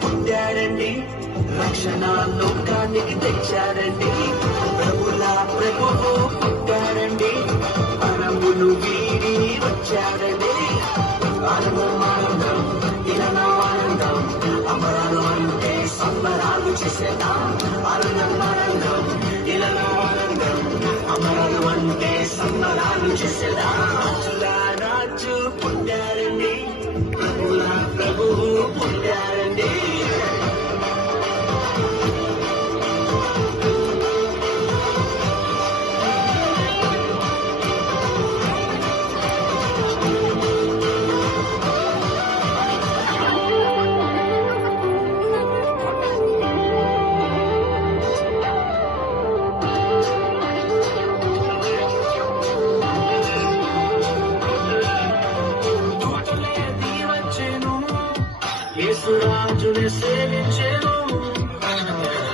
పుట్టారండి, రక్షణ లోకానికి తెచ్చారండి. ప్రభుల ప్రభువు పుట్టారండి, పరములు వీడి వచ్చారండి. ఆనందం ఇలా ఆనందం, అమరాలు అంటే సంబరాలు చేసేద్దాం. ఆనందం ఇలా ఆనందం, అమరాలు అంటే సంబరాలు చేసేద్దాం. రాజు పుట్టారండి, ప్రభుల ప్రభువు పుట్టారండి. యేసురాజుని సేవించెను,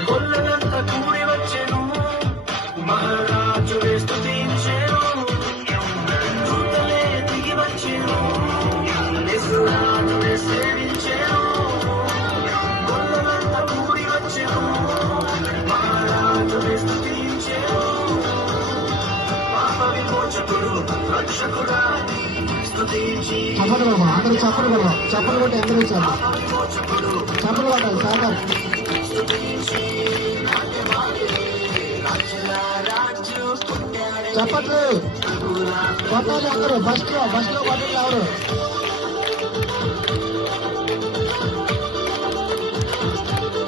గొల్లలంతా కూడి వచ్చెను, మహారాజుని స్తుతించెను. దూతలే దిగి వచ్చెను, యేసురాజుని సేవించెను, గొల్లలంతా కూడి వచ్చెను, మహారాజుని స్తుతించెను. పాప విమోచకుడు రక్షకుడా చెప్పండి బాబా, అందరూ చెప్పండి బాబా, చెప్పలు కొట్టి అందరూ వచ్చారు. చెప్పలు కొట్టాలి సాగర్. చెప్పట్లు కొట్టాలి అందరూ. బస్ లో కొట్టండి ఎవరు.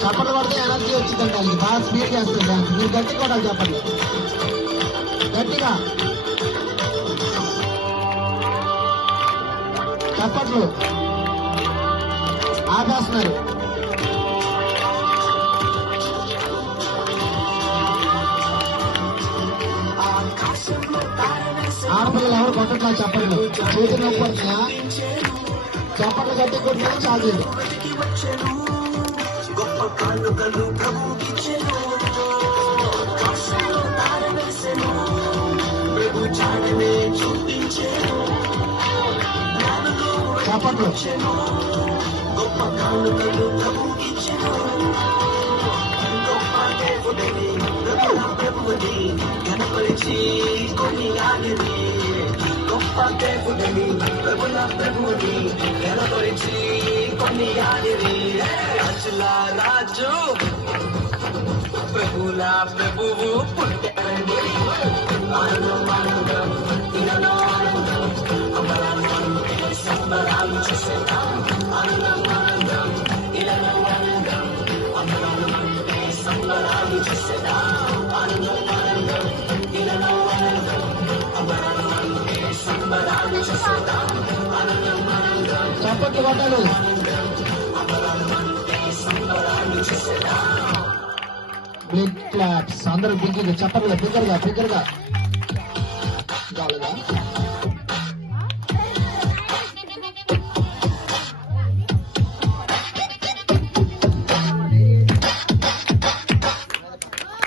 చెప్పలు కొడితే ఎనర్జీ వచ్చిందండి, వాళ్ళకి బాగా స్పీడ్ చేస్తుంది డాన్స్. మీరు గట్టి కొట్టాలి, చెప్పండి గట్టిగా. చప్పట్లు ఆపేస్తున్నారు. ఆడపిల్లలు ఎవరు కొట్టట్లేదు చప్పట్లు. చేతులు నొప్పి పడుతున్నాయా? చప్పట్లు గట్టి కొట్టినా చాలు. గొప్ప కానుకలు ప్రభుకిచ్చెను, ప్రభు చాటనే చూపించెను. చప్పట్లు గొప్ప కానుకలు ప్రభుకిచ్చెను, గొప్ప దేవుడని ప్రభుని కనపరిచి కొనియాడిరి. గొప్ప దేవుడని ప్రభుని కనపరిచి కొనియాడిరి. రాజుల రాజు ప్రభుల ప్రభువు పుట్టారండి. ఆనందం ఇలా ఆనందం, సంబరాలు చేసేద్దాం. ఆనందం ఇలా ఆనందం, అమరాలు అంటే సంబరాలు చేసేద్దాం. ఆనందం ఇలా ఆనందం, అమరాలు అంటే సంబరాలు చేసేద్దాం. ఆనందం చప్పట్లు కొట్టాలి. అమరాలు అంటే సంబరాలు చేసేద్దాం. బిగ్ క్లాప్స్ అందరూ బిగ్గరగా, చప్పట్లు బిగ్గరగా.